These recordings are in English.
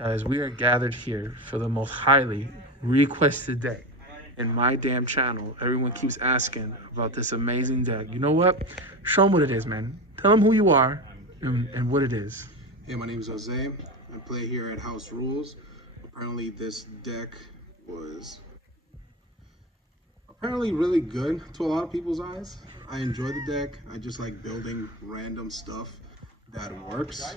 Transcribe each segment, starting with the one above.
Guys, we are gathered here for the most highly requested deck in my damn channel. Everyone keeps asking about this amazing deck. You know what? Show them what it is, man. Tell them who you are and what it is. Hey, my name is Jose. I play here at House Rules. Apparently, this deck was really good to a lot of people's eyes. I enjoy the deck. I just like building random stuff that works.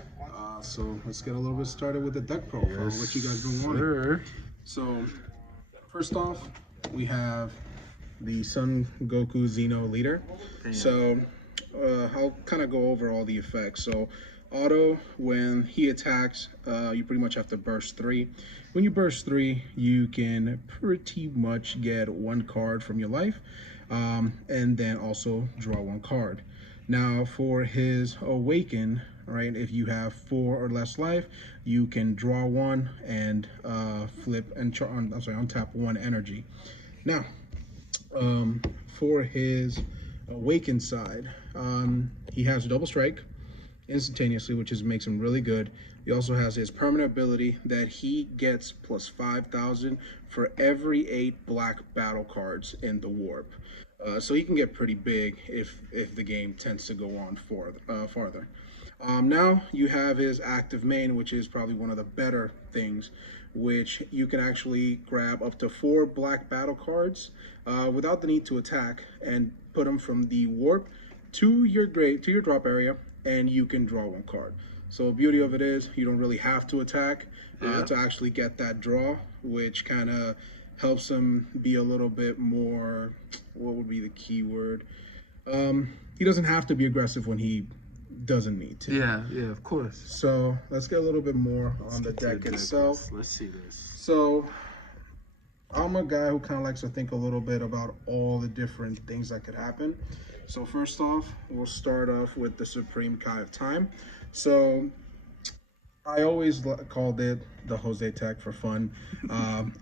So let's get a little bit started with the deck profile. Yes, what you guys been wanting? sir. So first off, we have the Son Goku Zeno leader. Damn. So I'll kind of go over all the effects. So auto, when he attacks, you pretty much have to burst 3. When you burst 3, you can pretty much get 1 card from your life, and then also draw 1 card. Now for his awaken, right, if you have 4 or less life, you can draw 1 and flip and untap 1 energy. Now for his awaken side, he has double strike instantaneously, which makes him really good. He also has his permanent ability that he gets plus 5,000 for every 8 black battle cards in the warp. So he can get pretty big if the game tends to go on farther. Now you have his active main, which is probably one of the better things, which you can actually grab up to 4 black battle cards without the need to attack and put them from the warp to your drop area, and you can draw 1 card. So the beauty of it is you don't really have to attack to actually get that draw, which kind of helps him be a little bit more, what would be the key word? He doesn't have to be aggressive when he doesn't need to. Yeah, of course. So let's get a little bit more on the deck itself. Let's see this. So I'm a guy who kind of likes to think a little bit about all the different things that could happen. So first off, we'll start off with the Supreme Kai of Time. So I always called it the Jose Tech for fun.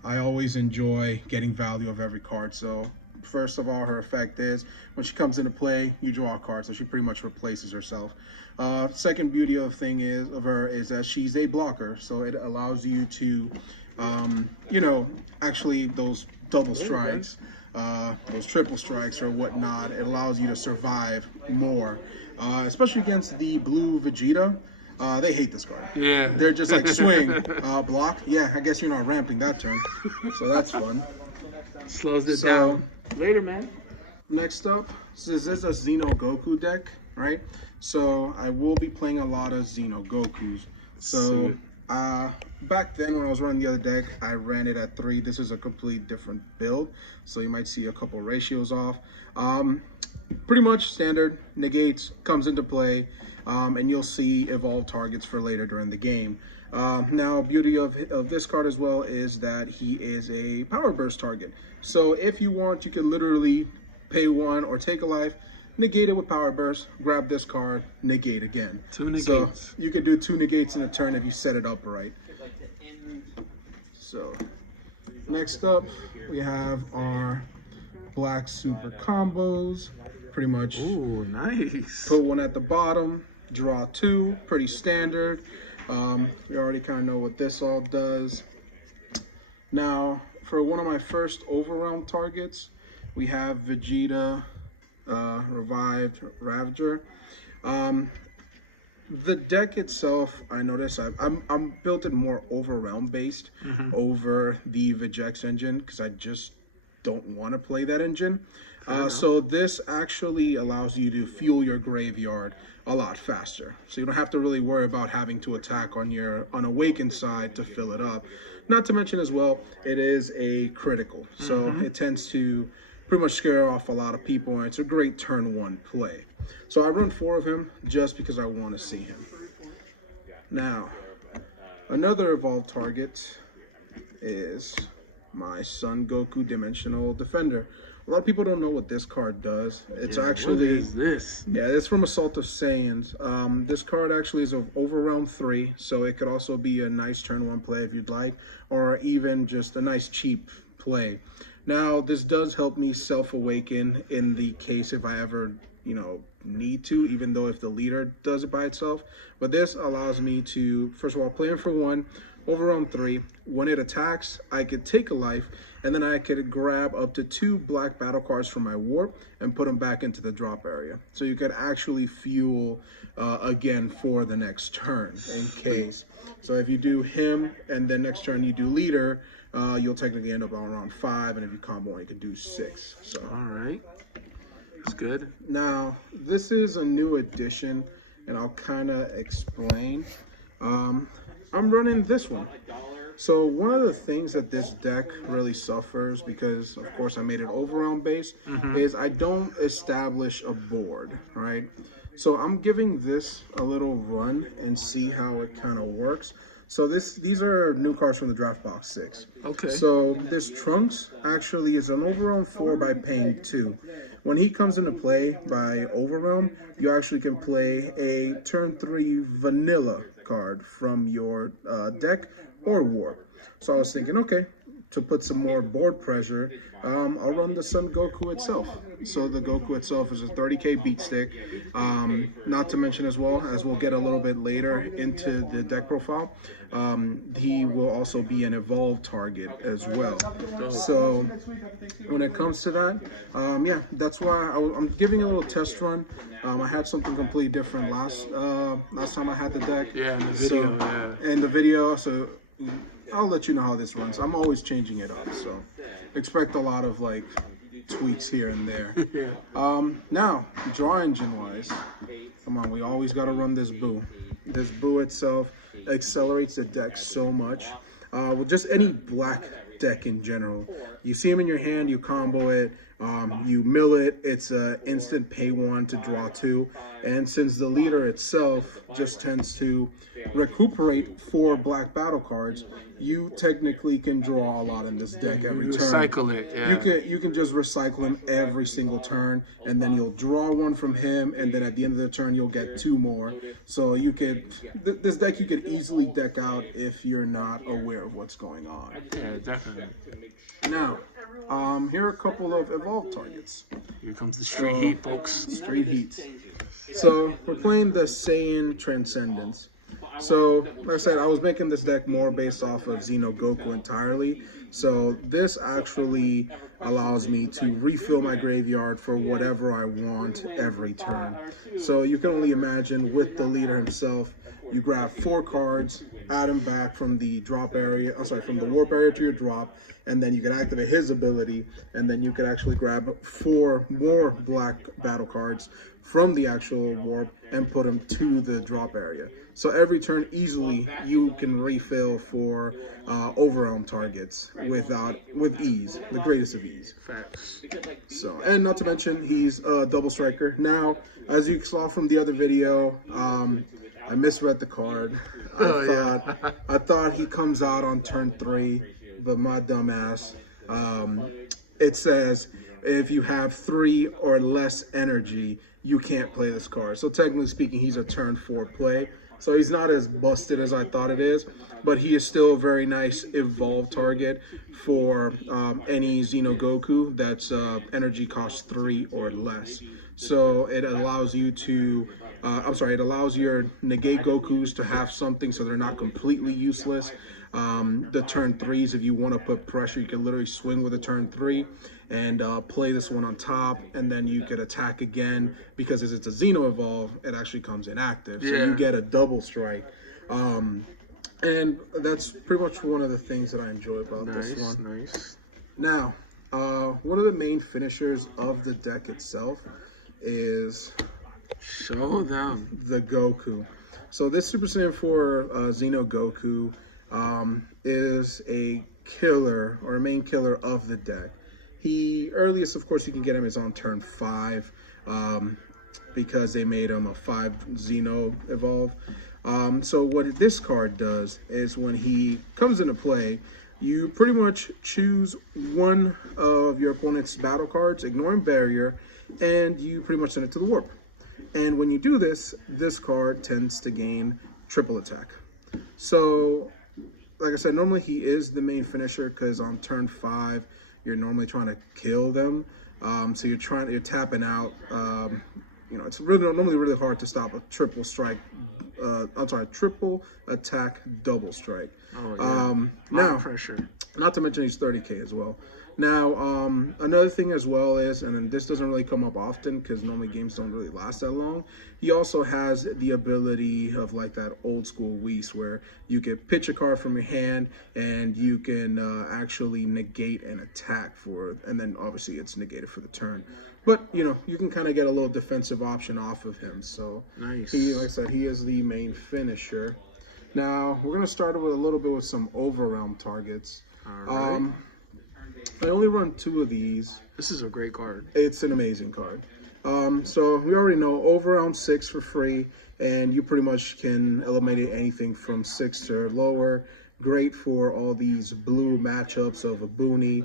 I always enjoy getting value of every card. So first of all, her effect is when she comes into play, you draw a card, so she pretty much replaces herself. Second beauty of her is that she's a blocker, so it allows you to, actually those double strikes, those triple strikes or whatnot. It allows you to survive more, especially against the blue Vegeta. They hate this card. Yeah. They're just like swing, block. Yeah, I guess you're not ramping that turn, so that's fun. Slows it down. Later, man. Next up, this is a Xeno Goku deck, right? So I will be playing a lot of Xeno Gokus. So back then when I was running the other deck, I ran it at 3. This is a complete different build, so you might see a couple ratios off. Pretty much standard, negates, comes into play, and you'll see evolved targets for later during the game. Now, beauty of this card as well is that he is a power burst target. So if you want, you can literally pay 1 or take a life, negate it with power burst, grab this card, negate again. 2 negates. So you could do 2 negates in a turn if you set it up right. So next up, we have our black super combos. Pretty much. Ooh, nice. Put 1 at the bottom, draw 2, pretty standard. We already kind of know what this all does. Now, for one of my first overwhelm targets, we have Vegeta Revived Ravager. The deck itself, I notice I'm built it more overwhelm based over the Vegex engine because I just don't want to play that engine. So this actually allows you to fuel your graveyard a lot faster. So you don't have to really worry about having to attack on your unawakened side to fill it up. Not to mention as well, it is a critical. So it tends to pretty much scare off a lot of people, and it's a great turn 1 play. So I run 4 of him just because I want to see him. Now, another evolved target is my Son Goku Dimensional Defender. A lot of people don't know what this card does. It's actually... What is this? Yeah, it's from Assault of Saiyans. This card actually is of Overwhelm 3, so it could also be a nice turn 1 play if you'd like, or even just a nice cheap play. Now, this does help me self-awaken in the case if I ever, need to, even though if the leader does it by itself. But this allows me to, first of all, play him for 1, overwhelm 3. When it attacks, I could take a life, and then I could grab up to 2 black battle cards from my warp and put them back into the drop area. So you could actually fuel again for the next turn in case. So if you do him and then next turn you do leader, you'll technically end up on around 5, and if you combo, you can do 6. So All right. That's good. now this is a new addition, and I'll kind of explain. I'm running this one. So one of the things that this deck really suffers, because of course I made it overwhelm based, is I don't establish a board, right? So I'm giving this a little run and see how it kind of works. So these are new cards from the draft box 6. Okay. So this Trunks actually is an overwhelm 4 by paying 2. When he comes into play by overwhelm, you actually can play a turn 3 vanilla card from your deck or warp. So I was thinking, okay, to put some more board pressure, I'll run the Son Goku itself. So the Goku itself is a 30k beat stick. Not to mention as well, as we'll get a little bit later into the deck profile, he will also be an evolved target as well. So when it comes to that, yeah, that's why I'm giving a little test run. I had something completely different last time I had the deck. Yeah, in the video. Yeah. In the video, so I'll let you know how this runs. I'm always changing it up, so expect a lot of like tweaks here and there. Yeah. Now, draw engine wise, come on, we always got to run this Boo. This Boo itself accelerates the deck so much. With just any black deck in general, you see him in your hand, you combo it, you mill it, it's an instant pay 1 to draw 2, and since the leader itself just tends to recuperate 4 black battle cards, you technically can draw a lot in this deck every turn. Recycle it, yeah. You can just recycle him every single turn, and then you'll draw 1 from him, and then at the end of the turn you'll get 2 more. So you could this deck you could easily deck out if you're not aware of what's going on. Yeah, definitely. Now, here are a couple of evolved targets. Here comes the street heat, folks. Street heat. So we're playing the Saiyan Transcendence. So, like I said, I was making this deck more based off of Xeno Goku entirely. So this actually allows me to refill my graveyard for whatever I want every turn. So you can only imagine with the leader himself, you grab 4 cards, add him back from the drop area, from the warp area to your drop, and then you can activate his ability, and then you can actually grab 4 more black battle cards from the actual warp and put them to the drop area. So every turn easily you can refill for overwhelm targets with ease, the greatest of ease. Facts. So, and not to mention he's a double striker. Now, as you saw from the other video, I misread the card. I thought he comes out on turn 3, but my dumb ass, it says if you have 3 or less energy, you can't play this card. So technically speaking, he's a turn 4 play. So he's not as busted as I thought it is, but he is still a very nice evolved target for any Xeno Goku that's energy cost 3 or less. So it allows you to, it allows your negate Gokus to have something so they're not completely useless. The turn 3s, if you want to put pressure, you can literally swing with a turn 3 and play this one on top, and then you could attack again, because as it's a Xeno evolve, it actually comes inactive. So you get a double strike. And that's pretty much one of the things that I enjoy about this one. Nice. Now, one of the main finishers of the deck itself is Show them the Goku. So this Super Saiyan 4 Xeno Goku is a killer, or a main killer of the deck. He, earliest of course you can get him is on turn 5, because they made him a 5 Xeno evolve. So what this card does is when he comes into play, you pretty much choose one of your opponent's battle cards, ignoring barrier, and you pretty much send it to the warp. And when you do this, this card tends to gain triple attack. So, like I said, normally he is the main finisher, because on turn 5, you're normally trying to kill them. So you're tapping out. It's normally really hard to stop a triple strike. Triple attack double strike. Oh yeah. A lot of Now, pressure. not to mention he's 30K as well. Now, another thing as well is, and then this doesn't really come up often because normally games don't really last that long. He also has the ability of like that old school Whis where you can pitch a card from your hand and you can actually negate an attack for, and then obviously it's negated for the turn. But you know you can kind of get a little defensive option off of him. So Nice. he, like I said, he is the main finisher. Now we're gonna start with a little bit with some overrealm targets. All right. I only run 2 of these. This is a great card. It's an amazing card. So we already know overrealm 6 for free, and you pretty much can eliminate anything from 6 to lower. Great for all these blue matchups of a Booney,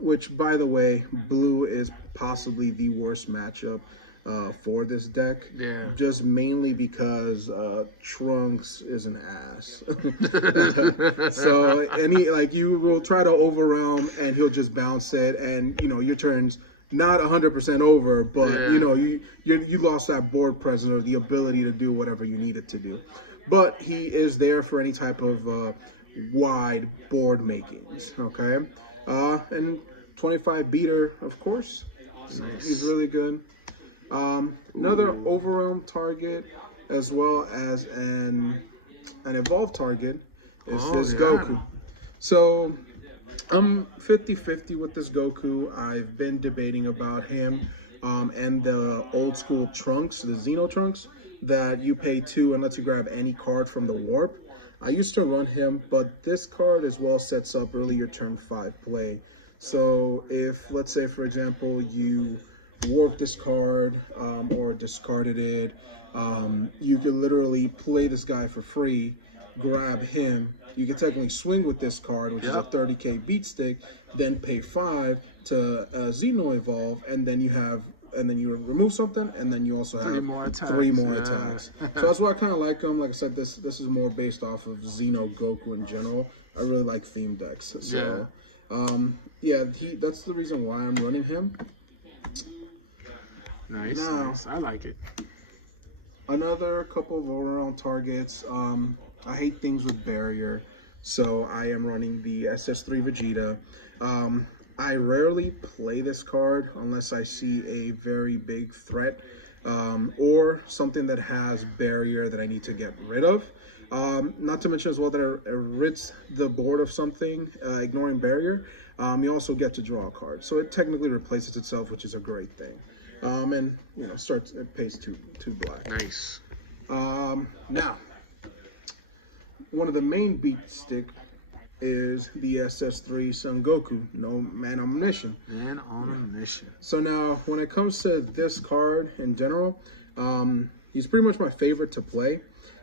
which, by the way, blue is possibly the worst matchup for this deck. Yeah. Just mainly because Trunks is an ass. So you will try to overwhelm and he'll just bounce it, and you know your turn's not 100% over, but Yeah. you know you lost that board presence or the ability to do whatever you needed to do. But he is there for any type of wide board makings. Okay, and 25 beater, of course. Nice. He's really good. Another overwhelm target, as well as an evolved target, is this Goku. So I'm 50-50 with this Goku. I've been debating about him and the old school Trunks, the Xeno Trunks, that you pay 2 and lets you grab any card from the warp. I used to run him, but this card as well sets up earlier turn 5 play. So if, let's say, for example, you warped this card or discarded it, you could literally play this guy for free, grab him. You can technically swing with this card, which is a 30K beat stick, then pay 5 to Zeno evolve, and then you remove something, and then you also have 3 more attacks. So that's why I kind of like him. Like I said, this is more based off of Xeno Goku in general. I really like theme decks. So that's the reason why I'm running him. Nice, Now, nice. I like it. Another couple of overall targets. I hate things with barrier, so I am running the SS4 Vegeta. I rarely play this card unless I see a very big threat or something that has barrier that I need to get rid of. Not to mention as well that it rids the board of something, ignoring barrier. You also get to draw a card, so it technically replaces itself, which is a great thing. And you know, it pays two black. Nice. Now, one of the main beat stick is the SS4 Son Goku, no man on a mission. Man on a mission. So now, when it comes to this card in general, he's pretty much my favorite to play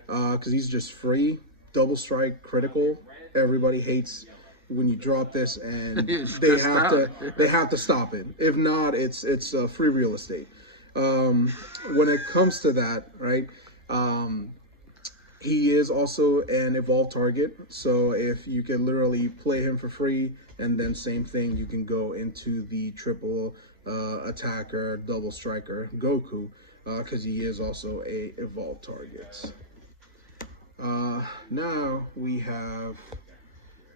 because he's just free, double strike, critical. Everybody hates when you drop this, and they have to stop it. If not, it's free real estate. When it comes to that, right? He is also an evolved target, so if you can literally play him for free, and then same thing, you can go into the triple attacker, double striker Goku, because he is also a evolved target. Now we have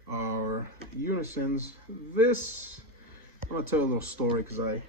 our unisons. This, I'm gonna tell you a little story because I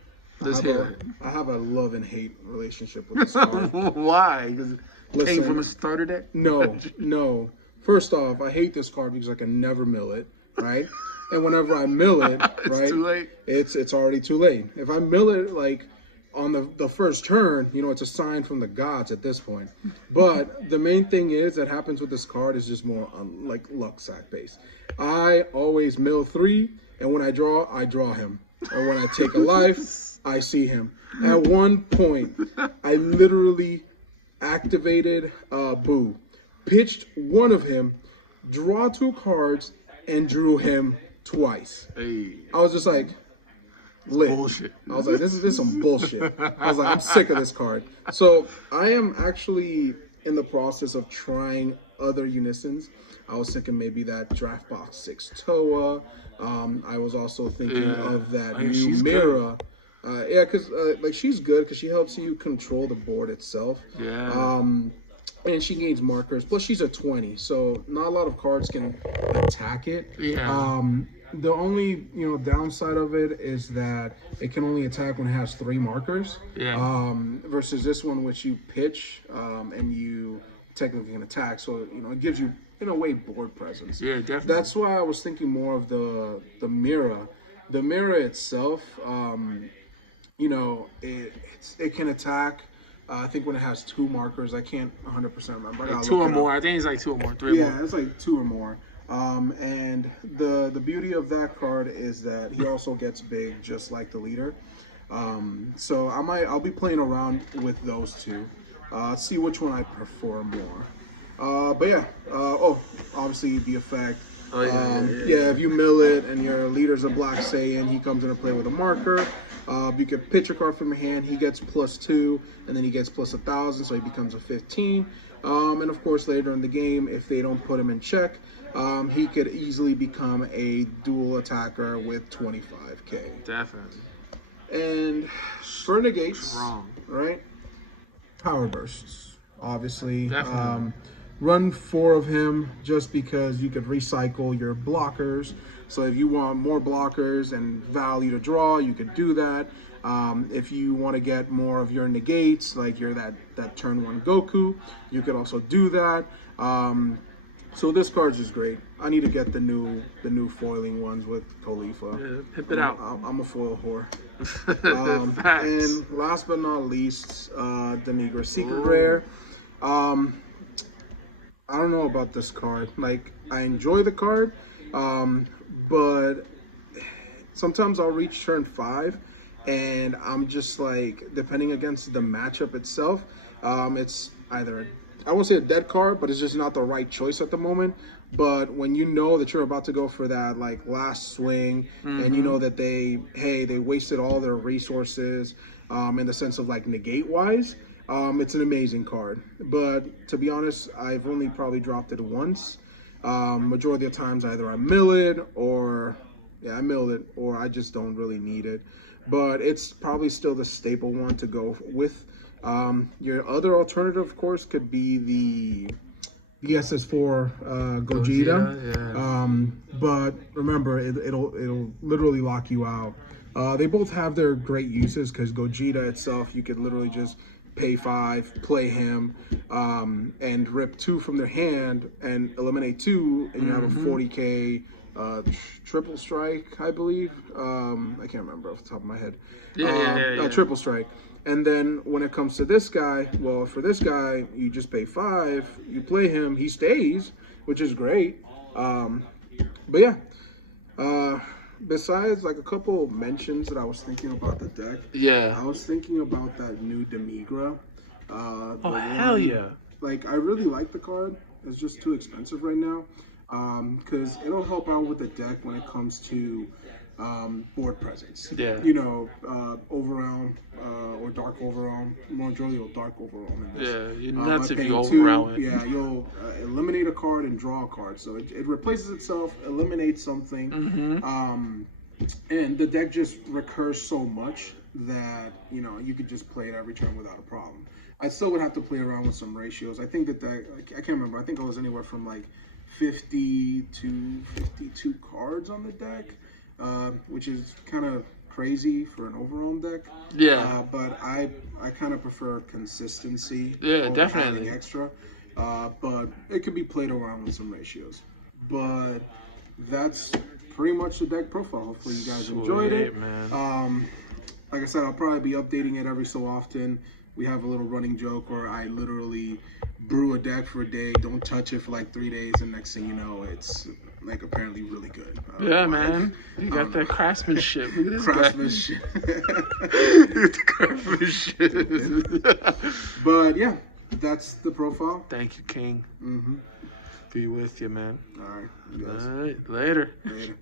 have a love and hate relationship with this card. Why? Because it came from a starter deck? No. First off, I hate this card because I can never mill it, right? And whenever I mill it, right, too late. It's already too late. If I mill it like on the first turn, you know, it's a sign from the gods at this point. But the main thing is that happens with this card is just more like luck sack based. I always mill 3, and when I draw him. Or when I take a life, I see him. At one point, I literally activated Boo, pitched one of him, draw 2 cards, and drew him twice. Hey. I was just like, lit. Bullshit. I was like, this is some bullshit. I was like, I'm sick of this card. So I am actually in the process of trying other unisons. I was thinking maybe that Draft Box 6 Toa. I was also thinking of that new Mira. Because like she's good because she helps you control the board itself. Yeah. and she gains markers. Plus, she's a 20, so not a lot of cards can attack it. Yeah. The only downside of it is that it can only attack when it has 3 markers. Yeah. Versus this one, which you pitch and you technically can attack. So it gives you in a way board presence. Yeah, definitely. That's why I was thinking more of the mirror. The mirror itself, it can attack. I think when it has 2 markers, I can't 100% remember. I gotta 2 look or it more. up. I think it's like 2 or more. 3 or Yeah, more. it's like 2 or more. And the beauty of that card is that he also gets big, just like the leader. So I'll be playing around with those two, see which one I prefer more. But yeah, obviously the effect. Oh, Yeah, if you mill it and your leader's a Black Saiyan, he comes into play with a marker. You can pitch a card from your hand. He gets +2, and then he gets +1,000, so he becomes a 15. And of course, later in the game, if they don't put him in check, he could easily become a dual attacker with 25k. Definitely. And for negates, Strong. right? Power bursts, obviously. Definitely. Run 4 of him just because you could recycle your blockers. So if you want more blockers and value to draw, you could do that. If you want to get more of your negates, like you're that turn 1 Goku, you could also do that. So this card's just great. I need to get the new foiling ones with Khalifa. Yeah, pip it out. I'm a foil whore. Facts. And last but not least, the Negro Secret Ooh. Rare. I don't know about this card. Like, I enjoy the card, but sometimes I'll reach turn 5, and I'm just like, depending against the matchup itself, it's either, I won't say a dead card, but it's just not the right choice at the moment. But when you know that you're about to go for that like last swing, and you know that they wasted all their resources, in the sense of like negate wise, it's an amazing card. But to be honest, I've only probably dropped it once. Majority of the times either I mill it or I milled it, or I just don't really need it. But it's probably still the staple one to go with. Your other alternative, of course, could be the SS4 Gogeta. Yeah. But remember, it'll literally lock you out. They both have their great uses because Gogeta itself, you could literally just pay 5, play him, and rip 2 from their hand and eliminate 2, and you have a 40k triple strike, I believe. I can't remember off the top of my head. Yeah. Triple strike. And then when it comes to this guy, well, for this guy, you just pay 5, you play him, he stays, which is great. But yeah, besides like a couple mentions that I was thinking about the deck, Yeah. I was thinking about that new Demigra. Hell yeah. Like, I really like the card. It's just too expensive right now. Because it'll help out with the deck when it comes to board presence. Yeah. Overwhelm or Dark Overwhelm. Majority of Dark Overwhelm in this. Yeah, you're nuts By if you paying overround it. 2, yeah, you'll eliminate a card and draw a card. So it replaces itself, eliminates something. And the deck just recurs so much that, you could just play it every turn without a problem. I still would have to play around with some ratios. I think that I can't remember. I think it was anywhere from like 50 to 52 cards on the deck, which is kind of crazy for an overall deck. Yeah. But I kind of prefer consistency. Yeah, over definitely. having extra. But it could be played around with some ratios. But that's pretty much the deck profile. Hopefully you guys enjoyed it. Man. Like I said, I'll probably be updating it every so often. We have a little running joke where I literally brew a deck for a day, don't touch it for like 3 days, and next thing you know, it's like apparently really good. Yeah, man. You got that craftsmanship. Look at this craftsmanship. craftsmanship. But yeah, that's the profile. Thank you, King. Be with you, man. All right, you guys. All right, later. Later.